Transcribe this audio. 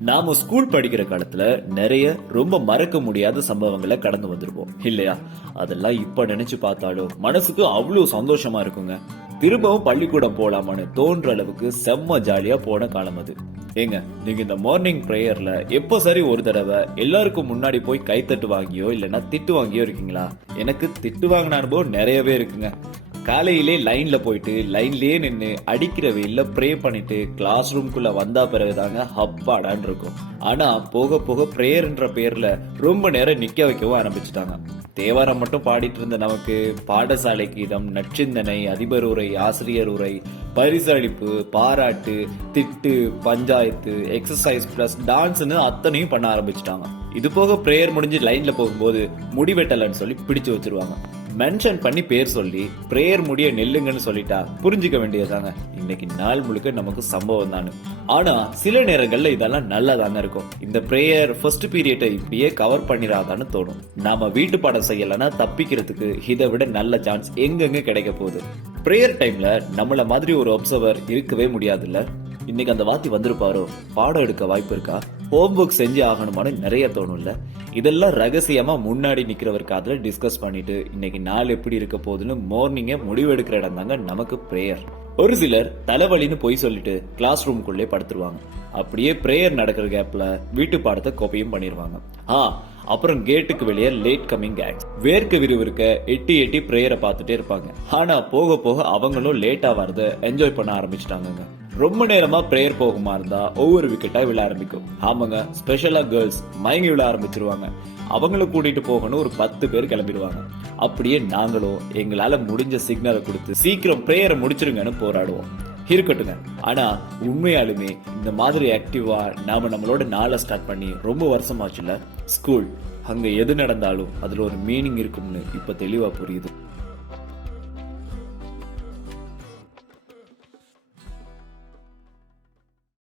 நாம ஸ்கூல் படிக்கிற காலத்துல நிறைய ரொம்ப மறக்க முடியாத சம்பவங்களை கடந்து வந்திருப்போம் இல்லையா? அதெல்லாம் இப்ப நினைச்சு பார்த்தாலும் மனசுக்கு அவ்வளவு சந்தோஷமா இருக்குங்க. திரும்பவும் பள்ளிக்கூடம் போலாமான்னு தோன்ற அளவுக்கு செம்ம ஜாலியா போன காலம் அது. ஏங்க, நீங்க இந்த மார்னிங் பிரேயர்ல எப்ப சரி ஒரு தடவை எல்லாருக்கும் முன்னாடி போய் கைத்தட்டு வாங்கியோ இல்லைன்னா திட்டு வாங்கியோ இருக்கீங்களா? எனக்கு திட்டு வாங்கின அனுபவம் நிறையவே இருக்குங்க. காலையிலே லைன்ல போயிட்டு லைன்லயே நின்று அடிக்கிற வெயில்ல ப்ரே பண்ணிட்டு கிளாஸ் ரூம்குள்ள வந்தா பிறகுதாங்க அப்பாடான்னு இருக்கும். ஆனா போக போக பிரேயர்ன்ற பேர்ல ரொம்ப நேரம் நிக்க வைக்கவும் ஆரம்பிச்சுட்டாங்க. தேவாரம் மட்டும் பாடிட்டு இருந்த நமக்கு பாடசாலை கீதம், நற்சிந்தனை, அதிபர் உரை, ஆசிரியர் உரை, பரிசளிப்பு, பாராட்டு, திட்டு, பஞ்சாயத்து, எக்ஸசைஸ் பிளஸ் டான்ஸ்னு அத்தனையும் பண்ண ஆரம்பிச்சுட்டாங்க. இது போக பிரேயர் முடிஞ்சு லைன்ல போகும்போது முடிவெட்டலன்னு சொல்லி பிடிச்சு வச்சிருவாங்க. மென்ஷன் பண்ணி பேர் சொல்லி பிரேயர் முடிய நெல்லுங்கன்னு சொல்லிட்டா புரிஞ்சுக்க வேண்டியதாங்க இன்னைக்கு நாள் முழுக்க நமக்கு சம்பவம் தானு. ஆனா சில நேரங்கள்ல இதெல்லாம் நல்லதாங்க இருக்கும். இந்த பிரேயர் ஃபர்ஸ்ட் பீரியட்டை இப்படியே கவர் பண்ணிடாதான்னு தோணும். நாம வீட்டு பாடம் செய்யலன்னா தப்பிக்கிறதுக்கு இதை விட நல்ல சான்ஸ் எங்கெங்க கிடைக்க போகுது. பிரேயர் டைம்ல நம்மள மாதிரி ஒரு அப்சர்வர் இருக்கவே முடியாதுல்ல. இன்னைக்கு அந்த வாத்தி வந்திருப்பாரோ, பாடம் எடுக்க வாய்ப்பு இருக்கா, ஹோம் ஒர்க் செஞ்சு ஆகணுமான்னு நிறைய தோணும்ல. இதெல்லாம் ரகசியமா முன்னாடி நிக்கிறவர் காதுல டிஸ்கஸ் பண்ணிட்டு இன்னைக்கு நாள் எப்படி இருக்க போகுதுன்னு மார்னிங்கே முடிவு எடுக்கிற இடம் தாங்க நமக்கு பிரேயர். ஒரு சிலர் தலைவலின்னு போய் சொல்லிட்டு கிளாஸ் ரூமுக்குள்ளே படுத்துருவாங்க. அப்படியே பிரேயர் நடக்கிற கேப்ல வீட்டு பாடத்தை கோப்பையும் பண்ணிடுவாங்க. அப்புறம் கேட்டுக்கு வெளியே லேட் கமிங் கேங்ஸ் வேர்க்க விறுவிறுக்க எட்டி எட்டி பிரேயரை பார்த்துட்டே இருப்பாங்க. ஆனா போக போக அவங்களும் லேட்டா வரத என்ஜாய் பண்ண ஆரம்பிச்சிட்டாங்க. ரொம்ப நேரமா பிரேயர் போகுமா இருந்தா ஒவ்வொரு விக்கெட்டா விழ ஆரம்பிக்கும். ஆமாங்க, ஸ்பெஷலா கேர்ள்ஸ் மயங்கி விழ ஆரம்பிச்சிருவாங்க. அவங்கள கூட்டிட்டு போகணும் ஒரு 10 பேர் கிளம்பிடுவாங்க. அப்படியே நாங்களும் எங்களால முடிஞ்ச சிக்னலை கொடுத்து சீக்கிரம் பிரேயரை முடிச்சிருங்கன்னு போராடுவோம். இருக்கட்டுங்க, ஆனா உண்மையாலுமே இந்த மாதிரி ஆக்டிவா நாம நம்மளோட நாளை ஸ்டார்ட் பண்ணி ரொம்ப வருஷமாச்சுல. ஸ்கூல் அங்க எது நடந்தாலும் அதுல ஒரு மீனிங் இருக்கும்னு இப்ப தெளிவா புரியுது.